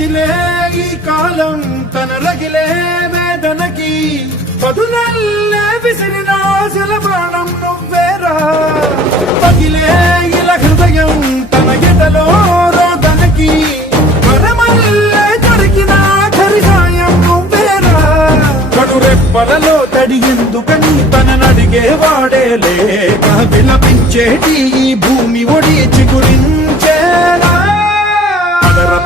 కదిలే ఈ కాలం తన రగిలే వేదనకి పదునల్లే విసిరిన ఆశల నువ్వేరా. పగిలే ఇలా హృదయం తన ఎదలో రోదనకి. మరమల్లే దొరికిన ఆఖరి నువ్వేరా. కడురెప్పలలో తడి ఎందుకని తననడిగే వాడేలే విలపించేటి ఈ భూమి ఒడి చిగురించేలా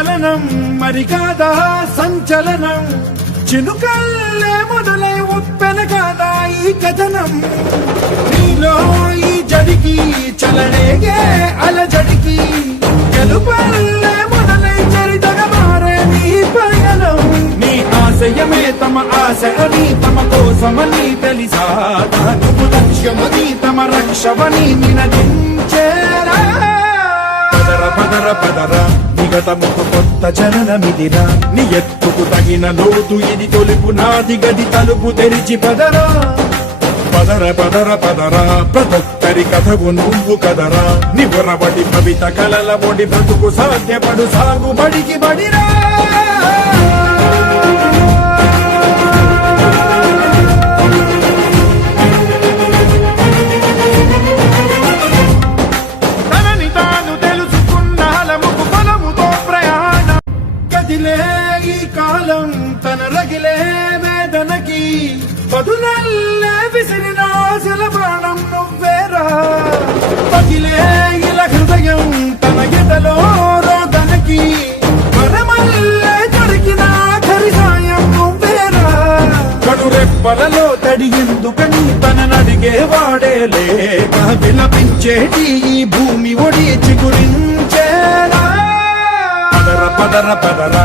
చలనం మరి కాదా సంచలనం? చినుకల్లే మొదలై ఉప్పెన కాదా ఈ కథనం? నీలో ఈ జడికి చలనేగే అలజడికి. గెలుపల్లే మొదలై చరితగా మారే నీ పయనం. నీ ఆశయమే తమ ఆశ అని తమ కోసమని తెలిసా. నువ్వు లక్ష్యమని తమ రక్షవని నినదించేరా పదర పదర పదర. నిగతముకు కొత్త చలనమిదిరా నీ ఎత్తుకు తగిన లోతు ఇది తొలుపు నాది గది తలుపు తెరిచి పదరా. పదర పదర పదరా. ప్రతొక్కరి కథకు నువ్వు కదరా. నివరబడి కవిత కలల బొడి బ్రతుకు సాధ్యపడు సాగుబడికి బడిరా. కాలం తన రగిలే వేదనకి పదునల్లే విసిరిన ఆశల బాణం నువ్వేరా? పగిలే ఇలా హృదయం తన ఎదలో రోదనకి వరమల్లే దొరికిన ఖరి సాయం నువ్వేరా? కడురెప్పలలో తడి ఎందుకని తననడిగే వాడేలే విలపించేటి ఈ భూమి ఒడి చిగురించేలా పదర పదర పదరా.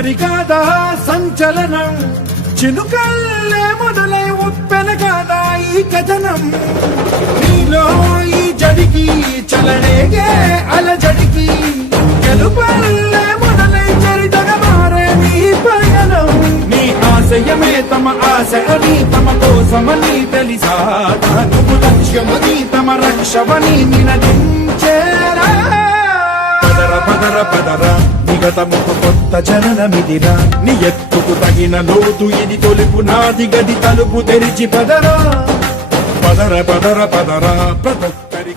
చలనం మరి సంచలనం? చినుకల్లే మొదలై ఉప్పెన కాదా ఈ కథనం? నీలో ఈ జడికి చలనేగే అలజడికి. గెలుపల్లే మొదలై చరితగ మారే నీ పయనం. నీ ఆశయమే తమ ఆశ అని తమ కోసమని తెలిసా నువ్వు లక్ష్యమని తమ రక్షవని నినదించే పదర పదర పదర నిగతముకు కొత్త జననమిదిరా నీ ఎత్తుకు తగిన లోతు ఇది తొలుపు నాది గది తలుపు తెరిచి పదరా. పదర పదర పదరా ప్రతొక్కరి